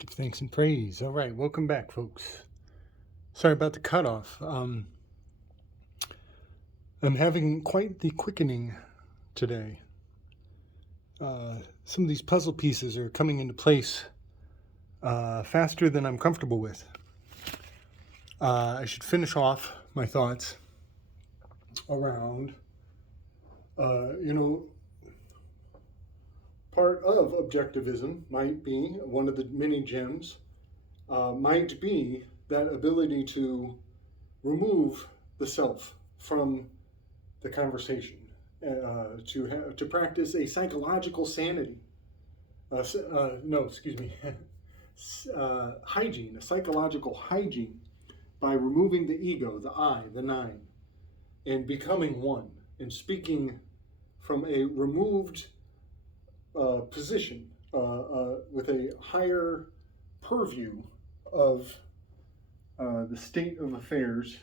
Give thanks and praise. All right, welcome back, folks. Sorry about the cutoff. I'm having quite the quickening today. Some of these puzzle pieces are coming into place faster than I'm comfortable with. I should finish off my thoughts around, part of objectivism might be one of the many gems, might be that ability to remove the self from the conversation, to practice a psychological sanity. Hygiene, a psychological hygiene, by removing the ego, the I, the nine, and becoming one, and speaking from a removed position, with a higher purview of the state of affairs,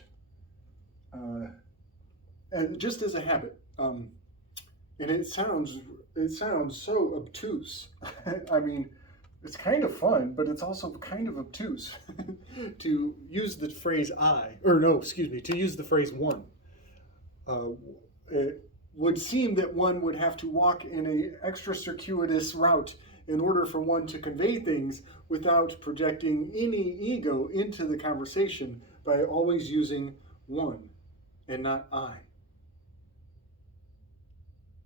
and just as a habit. And it sounds so obtuse. I mean, it's kind of fun, but it's also kind of obtuse to use the phrase to use the phrase one. It would seem that one would have to walk in an extra circuitous route in order for one to convey things without projecting any ego into the conversation by always using one and not I.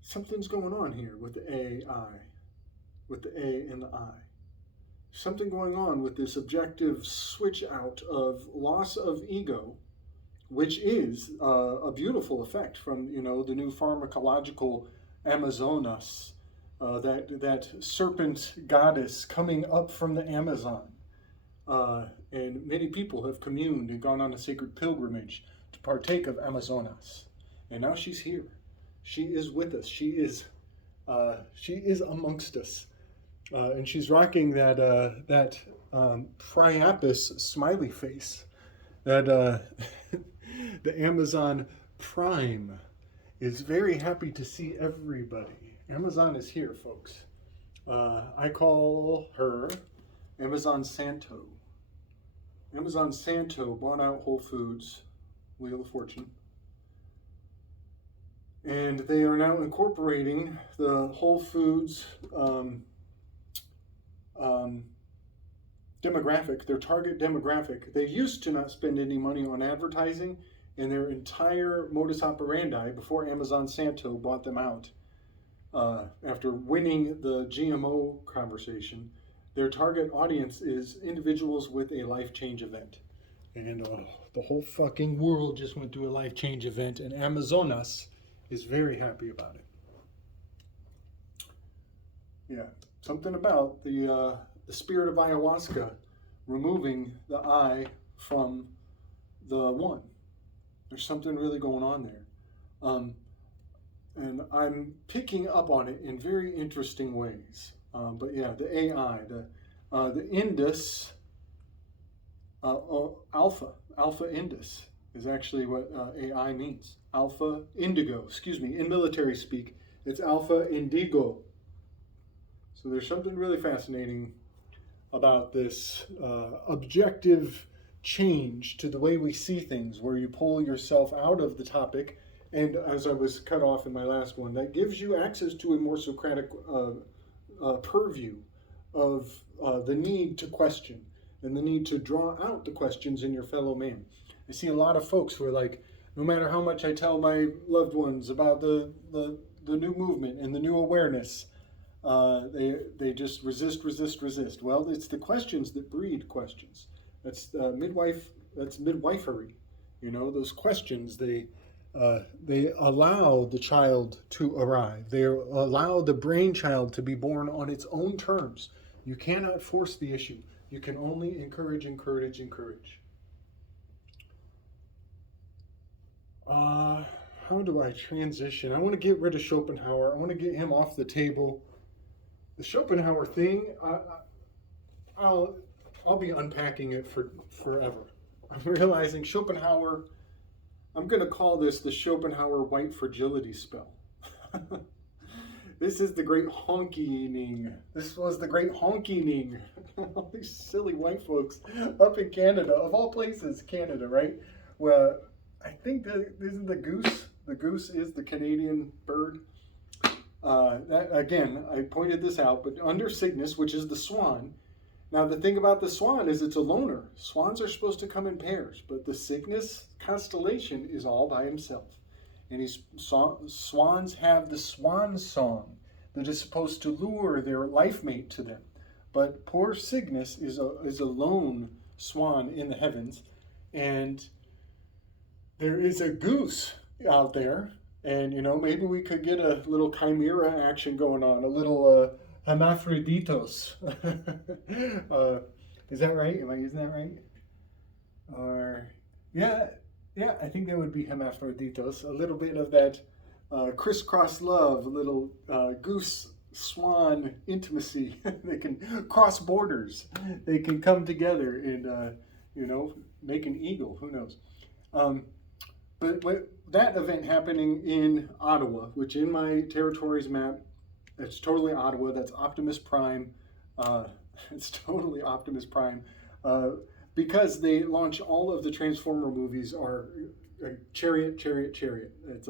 Something's going on here with the AI, with the A and the I. Something going on with this objective switch out of loss of ego, which is a beautiful effect from the new pharmacological Amazonas, that serpent goddess coming up from the Amazon. And many people have communed and gone on a sacred pilgrimage to partake of Amazonas. And now she's here. She is with us. She is amongst us, and she's rocking that Priapus smiley face. That the Amazon Prime is very happy to see everybody. Amazon is here, folks. I call her Amazon Santo. Amazon Santo bought out Whole Foods, Wheel of Fortune. And they are now incorporating the Whole Foods demographic, their target demographic. They used to not spend any money on advertising, and their entire modus operandi before Amazon Santo bought them out, after winning the GMO conversation, their target audience is individuals with a life change event. And the whole fucking world just went through a life change event, and Amazonas is very happy about it. Yeah, something about the spirit of ayahuasca removing the I from the one. There's something really going on there. And I'm picking up on it in very interesting ways. But yeah, the AI, the Indus, Alpha Indus is actually what AI means. Alpha indigo, in military speak, it's alpha indigo. So there's something really fascinating about this objective change to the way we see things, where you pull yourself out of the topic, and as I was cut off in my last one, that gives you access to a more Socratic purview of the need to question and the need to draw out the questions in your fellow man. I see a lot of folks who are like, no matter how much I tell my loved ones about the new movement and the new awareness, they just resist. Well, it's the questions that breed questions. That's midwifery. Those questions, they allow the child to arrive. They allow the brain child to be born on its own terms. You cannot force the issue. You can only encourage. How do I transition? I want to get rid of Schopenhauer. I want to get him off the table. The Schopenhauer thing, I'll be unpacking it for forever. I'm realizing Schopenhauer, I'm going to call this the Schopenhauer white fragility spell. This is the great honky-ning. This was the great honky-ning. All these silly white folks up in Canada, of all places, Canada, right? Well, I think isn't the goose? The goose is the Canadian bird. That, again, I pointed this out, but under Cygnus, which is the swan. Now, the thing about the swan is it's a loner. Swans are supposed to come in pairs, but the Cygnus constellation is all by himself. And swans have the swan song that is supposed to lure their life mate to them. But poor Cygnus is a lone swan in the heavens, and there is a goose out there, and maybe we could get a little chimera action going on, a little hermaphroditos. Is that right? Am I using that right? Or yeah, I think that would be hermaphroditos. A little bit of that crisscross love, a little goose swan intimacy. They can cross borders. They can come together and make an eagle. Who knows? But that event happening in Ottawa, which in my territories map, it's totally Ottawa. That's Optimus Prime. It's totally Optimus Prime. Because they launch all of the Transformer movies are chariot. It's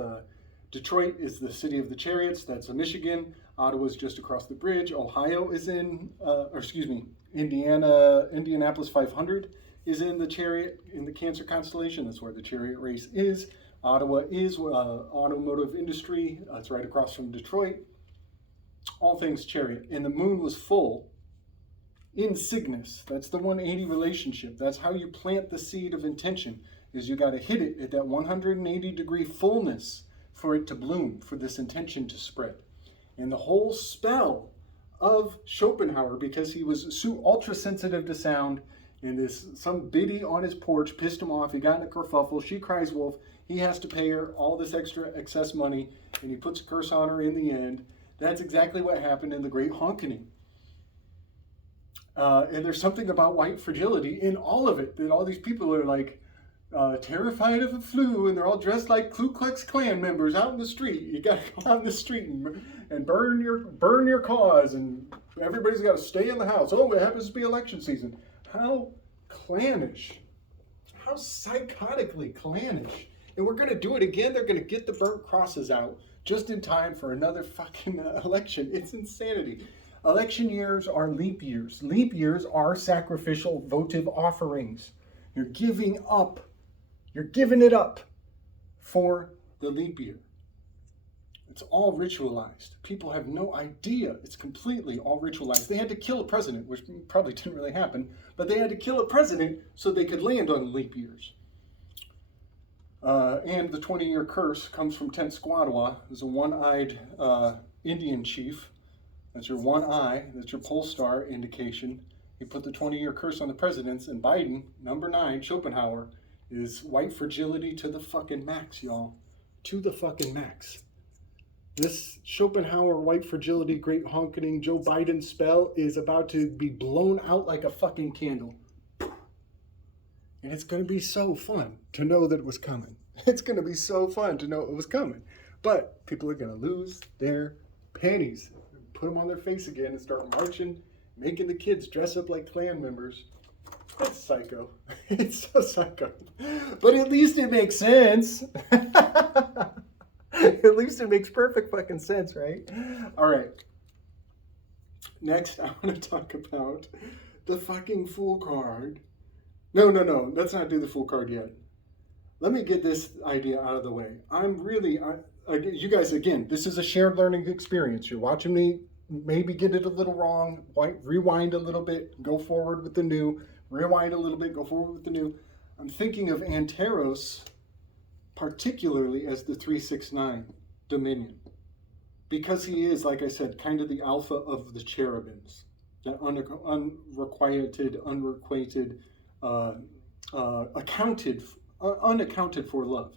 Detroit is the city of the chariots. That's Michigan. Ottawa's just across the bridge. Ohio is Indianapolis 500 is in the chariot, in the Cancer constellation. That's where the chariot race is. Ottawa is automotive industry. It's right across from Detroit. All things chariot. And the moon was full in Cygnus. That's the 180 relationship. That's how you plant the seed of intention, is you got to hit it at that 180-degree fullness for it to bloom, for this intention to spread. And the whole spell of Schopenhauer, because he was so ultra sensitive to sound, and some biddy on his porch pissed him off. He got in a kerfuffle. She cries wolf. He has to pay her all this extra excess money, and he puts a curse on her in the end. That's exactly what happened in the Great Honkening. And there's something about white fragility in all of it, that all these people are like terrified of the flu, and they're all dressed like Ku Klux Klan members out in the street. You got to go out in the street and burn your cause, and everybody's got to stay in the house. Oh, it happens to be election season. How clannish, how psychotically clannish. And we're going to do it again. They're going to get the burnt crosses out just in time for another fucking election. It's insanity. Election years are leap years. Leap years are sacrificial votive offerings. You're giving it up for the leap year. It's all ritualized. People have no idea. It's completely all ritualized. They had to kill a president, which probably didn't really happen, but they had to kill a president so they could land on leap years. And the 20-year curse comes from Tenskwatawa. There's a one-eyed Indian chief. That's your one eye. That's your pole star indication. He put the 20-year curse on the presidents, and Biden, number 9, Schopenhauer, is white fragility to the fucking max, y'all. To the fucking max. This Schopenhauer white fragility, great honking Joe Biden spell is about to be blown out like a fucking candle. And it's going to be so fun to know that it was coming. It's going to be so fun to know it was coming. But people are going to lose their panties, put them on their face again and start marching, making the kids dress up like Klan members. It's psycho. It's so psycho. But at least it makes sense. At least it makes perfect fucking sense, right? All right. Next, I want to talk about the fucking Fool card. No. Let's not do the Fool card yet. Let me get this idea out of the way. You guys, again, this is a shared learning experience. You're watching me maybe get it a little wrong, rewind a little bit, go forward with the new, rewind a little bit, go forward with the new. I'm thinking of Anteros particularly as the 369 dominion, because he is, like I said, kind of the alpha of the cherubims, that unrequited, unaccounted for love.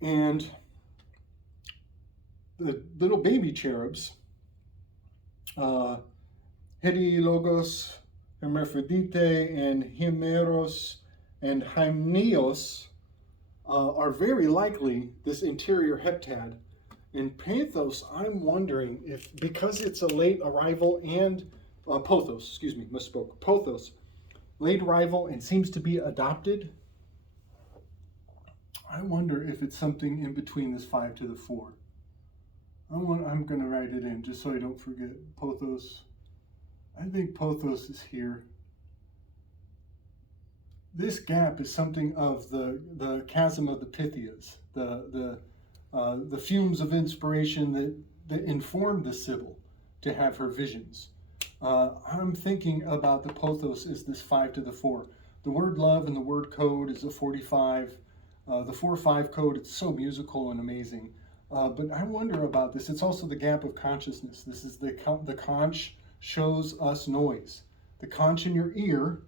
And the little baby cherubs, Logos, Hermaphrodite, and Himeros, and Hymnios, are very likely this interior heptad In pathos, I'm wondering if, because it's a late arrival and pothos, excuse me, misspoke. Pothos, late arrival and seems to be adopted. I wonder if it's something in between this 5 to the 4. I'm going to write it in just so I don't forget. Pothos. I think pothos is here. This gap is something of the chasm of the Pythias, the fumes of inspiration that informed the Sibyl to have her visions. I'm thinking about the pothos as this 5 to the 4. The word love and the word code is a 45. The 4-5 code, it's so musical and amazing. But I wonder about this. It's also the gap of consciousness. This is the conch shows us noise. The conch in your ear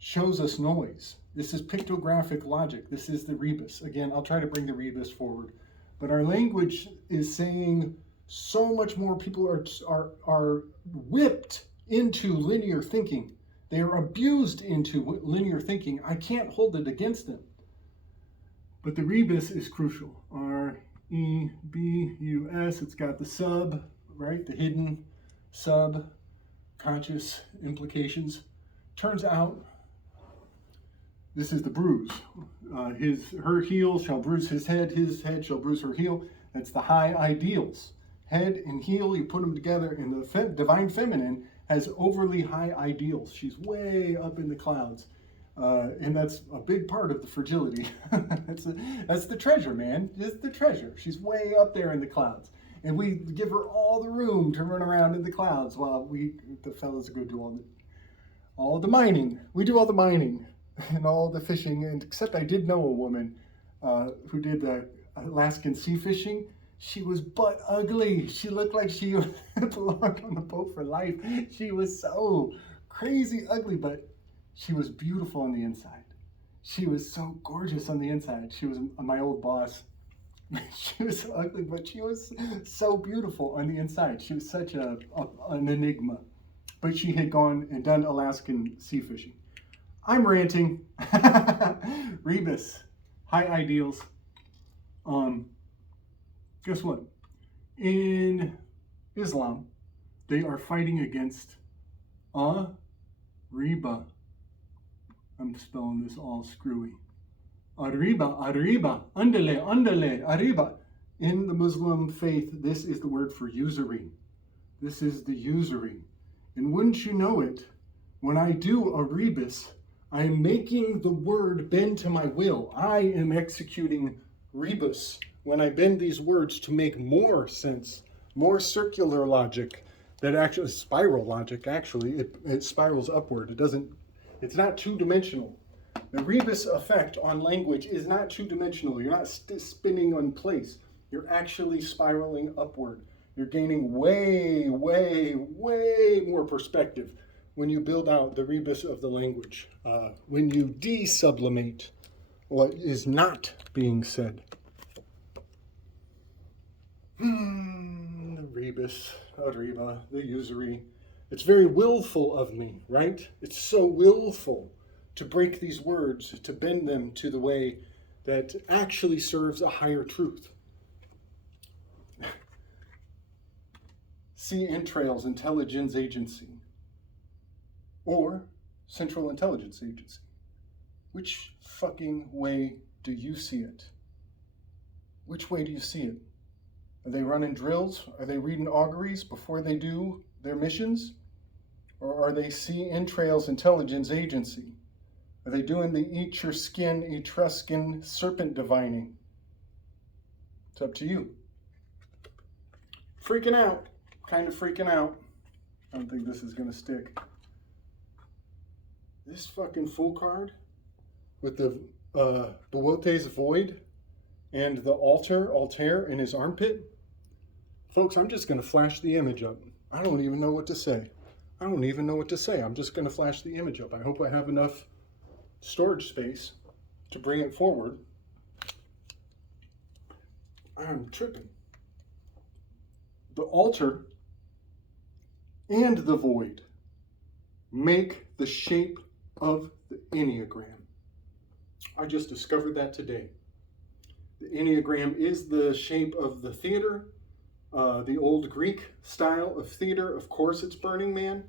shows us noise. This is pictographic logic. This is the rebus. Again, I'll try to bring the rebus forward. But our language is saying so much more. People are whipped into linear thinking. They are abused into linear thinking. I can't hold it against them. But the rebus is crucial. R-E-B-U-S. It's got the sub, right? The hidden subconscious implications. Turns out this is the bruise. Her heel shall bruise his head shall bruise her heel. That's the high ideals. Head and heel, you put them together, and the divine feminine has overly high ideals. She's way up in the clouds. And that's a big part of the fragility. That's the treasure, man. It's the treasure. She's way up there in the clouds. And we give her all the room to run around in the clouds while the fellas go do all the mining. We do all the mining and all the fishing. And except I did know a woman who did the Alaskan sea fishing. She was butt ugly. She looked like she belonged on the boat for life. She was so crazy ugly, but she was beautiful on the inside. She was so gorgeous on the inside. She was my old boss. She was ugly, but she was so beautiful on the inside. She was such an enigma. But she had gone and done Alaskan sea fishing. I'm ranting. Rebus, high ideals. Guess what? In Islam, they are fighting against Arriba. I'm spelling this all screwy. Arriba, andale, arriba. In the Muslim faith, this is the word for usury. This is the usury. And wouldn't you know it, when I do a rebus, I am making the word bend to my will. I am executing rebus when I bend these words to make more sense, more circular logic, that actually, spiral logic, actually, it spirals upward. It's not two-dimensional. The rebus effect on language is not two-dimensional. You're not spinning on place. You're actually spiraling upward. You're gaining way, way, way more perspective when you build out the rebus of the language. When you de-sublimate what is not being said. The rebus, arriba, the usury. It's very willful of me, right? It's so willful to break these words, to bend them to the way that actually serves a higher truth. See entrails, intelligence agency, or central intelligence agency. Which fucking way do you see it? Which way do you see it? Are they running drills? Are they reading auguries before they do their missions? Or are they sea entrails intelligence agency? Are they doing the eat your skin, Etruscan serpent divining? It's up to you. Freaking out. Kind of freaking out. I don't think this is going to stick. This fucking full card with the Boate's void and the altair in his armpit. Folks, I'm just going to flash the image up. I don't even know what to say. I'm just going to flash the image up. I hope I have enough storage space to bring it forward. I'm tripping. The altar and the void make the shape of the Enneagram. I just discovered that today. The Enneagram is the shape of the theater, the old Greek style of theater. Of course, it's Burning Man.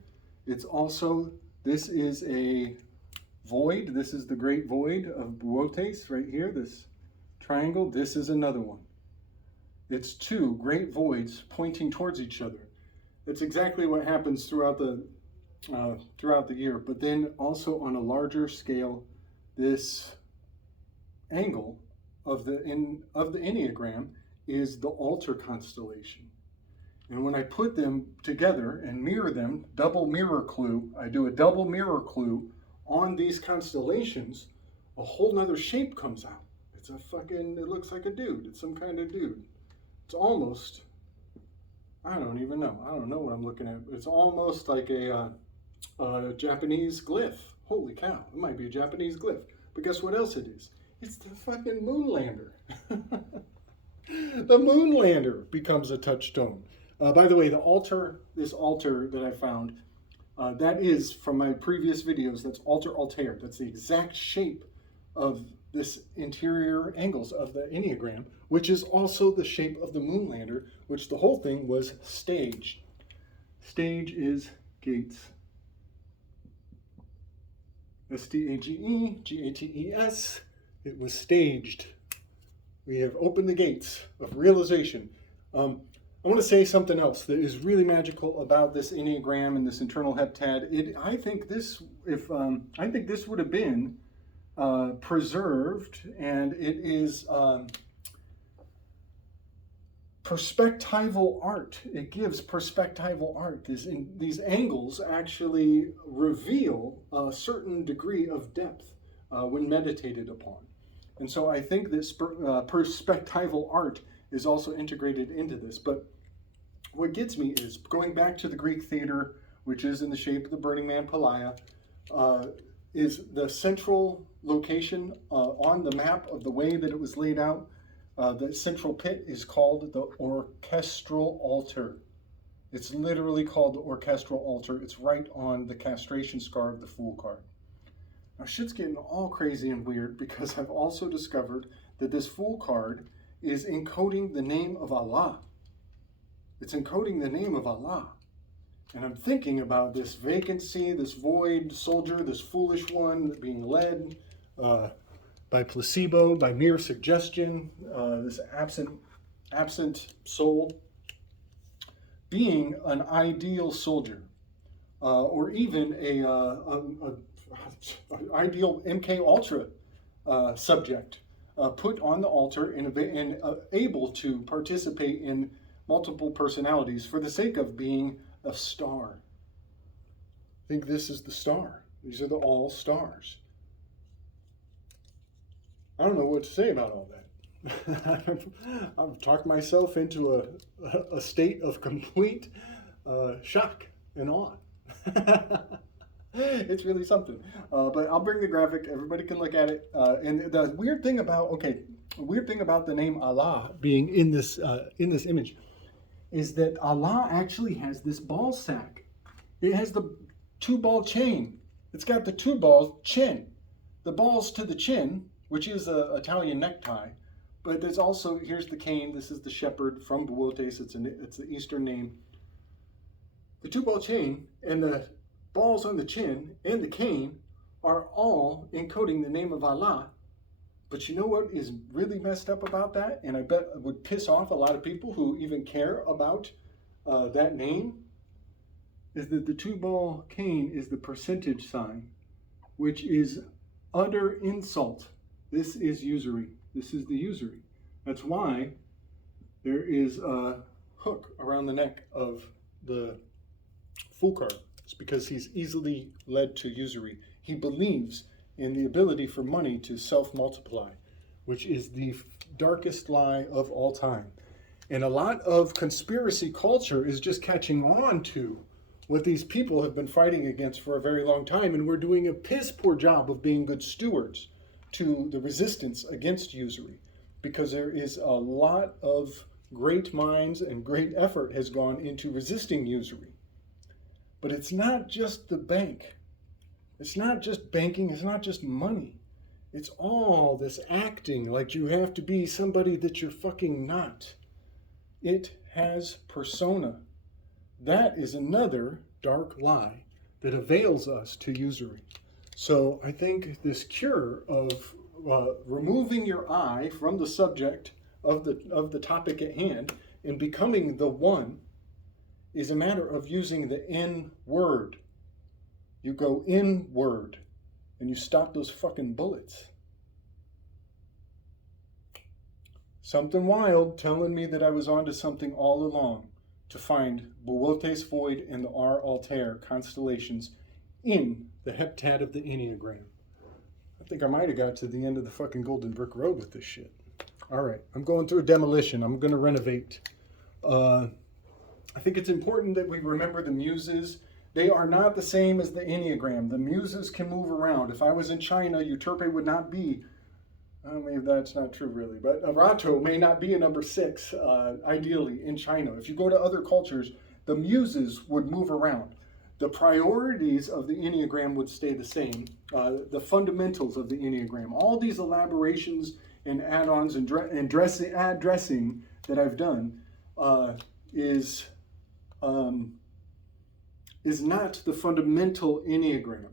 It's also, this is a void. This is the great void of Buotes right here, this triangle. This is another one. It's two great voids pointing towards each other. It's exactly what happens throughout the year. But then also on a larger scale, this angle of the Enneagram is the altar constellation. And when I put them together and mirror them, double mirror clue, I do a double mirror clue on these constellations, a whole nother shape comes out. It's a fucking, it looks like a dude. It's some kind of dude. It's almost, I don't even know. I don't know what I'm looking at. It's almost like a Japanese glyph. Holy cow, it might be a Japanese glyph. But guess what else it is? It's the fucking moonlander. The moonlander becomes a touchstone. By the way, this altar that I found, that is from my previous videos, that's Altair. That's the exact shape of this interior angles of the Enneagram, which is also the shape of the moonlander, which the whole thing was staged. Stage is gates. S-T-A-G-E, G-A-T-E-S. It was staged. We have opened the gates of realization. I want to say something else that is really magical about this Enneagram and this internal heptad. I think this would have been preserved, and it is perspectival art. It gives perspectival art. These angles actually reveal a certain degree of depth when meditated upon. And so I think this perspectival art is also integrated into this. But what gets me is, going back to the Greek theater, which is in the shape of the Burning Man Palaia, is the central location on the map of the way that it was laid out. The central pit is called the orchestral altar. It's literally called the orchestral altar. It's right on the castration scar of the Fool card. Now, shit's getting all crazy and weird because I've also discovered that this Fool card is encoding the name of Allah. It's encoding the name of Allah. And I'm thinking about this vacancy, this void soldier, this foolish one being led by placebo, by mere suggestion, this absent soul, being an ideal soldier, or even a ideal MK Ultra subject, put on the altar and able to participate in multiple personalities for the sake of being a star. I think this is the star. These are the all stars. I don't know what to say about all that. I've talked myself into a state of complete shock and awe. It's really something. But I'll bring the graphic. Everybody can look at it. And the weird thing about the name Allah being in this image is that Allah actually has this ball sack. It has the 2-ball chain. It's got the 2 balls chin. The balls to the chin, which is an Italian necktie. But there's also, here's the cane. This is the shepherd from Buotes. It's the Eastern name. The 2-ball chain and the balls on the chin and the cane are all encoding the name of Allah. But you know what is really messed up about that? And I bet it would piss off a lot of people who even care about that name, is that the 2-ball cane is the percentage sign, which is utter insult. This is usury. This is the usury. That's why there is a hook around the neck of the Fool card. It's because he's easily led to usury. He believes in the ability for money to self-multiply, which is the darkest lie of all time. And a lot of conspiracy culture is just catching on to what these people have been fighting against for a very long time, and we're doing a piss poor job of being good stewards to the resistance against usury, because there is a lot of great minds and great effort has gone into resisting usury. But it's not just the bank. It's not just banking. It's not just money. It's all this acting like you have to be somebody that you're fucking not. It has persona. That is another dark lie that avails us to usury. So I think this cure of removing your I from the subject of the topic at hand and becoming the one is a matter of using the in word. You go inward and you stop those fucking bullets. Something wild telling me that I was onto something all along to find Boötes Void and the R Altair constellations in the heptad of the Enneagram. I think I might have got to the end of the fucking Golden Brick Road with this shit. All right, I'm going through a demolition. I'm going to renovate. I think it's important that we remember the muses. They are not the same as the Enneagram. The muses can move around. If I was in China, Euterpe would not be, maybe that's not true really, but Arato may not be a number 6, ideally, in China. If you go to other cultures, the muses would move around. The priorities of the Enneagram would stay the same. The fundamentals of the Enneagram. All these elaborations and add-ons and dressing that I've done is not the fundamental Enneagram.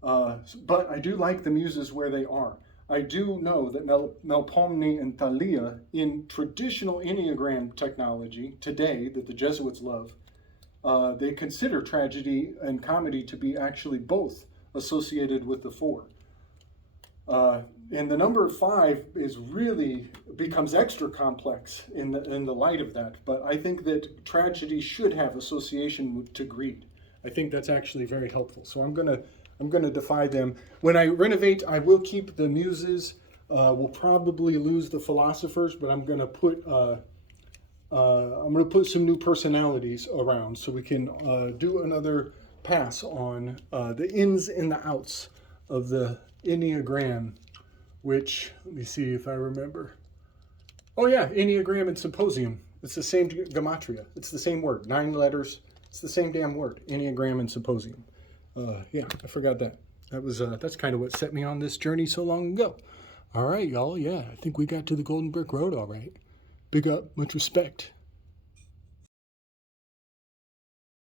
But I do like the muses where they are. I do know that Melpomene and Thalia, in traditional Enneagram technology today that the Jesuits love, they consider tragedy and comedy to be actually both associated with the 4. And the number 5 becomes extra complex in the light of that. But I think that tragedy should have association to greed. I think that's actually very helpful. So I'm gonna defy them. When I renovate, I will keep the muses. We'll probably lose the philosophers, but I'm gonna put some new personalities around so we can do another pass on the ins and the outs of the Enneagram, which, let me see if I remember. Oh yeah, Enneagram and Symposium. It's the same gematria. It's the same word, 9 letters. It's the same damn word, Enneagram and Symposium. Yeah, I forgot that. That's kind of what set me on this journey so long ago. All right, y'all. Yeah, I think we got to the Golden Brick Road all right. Big up, much respect.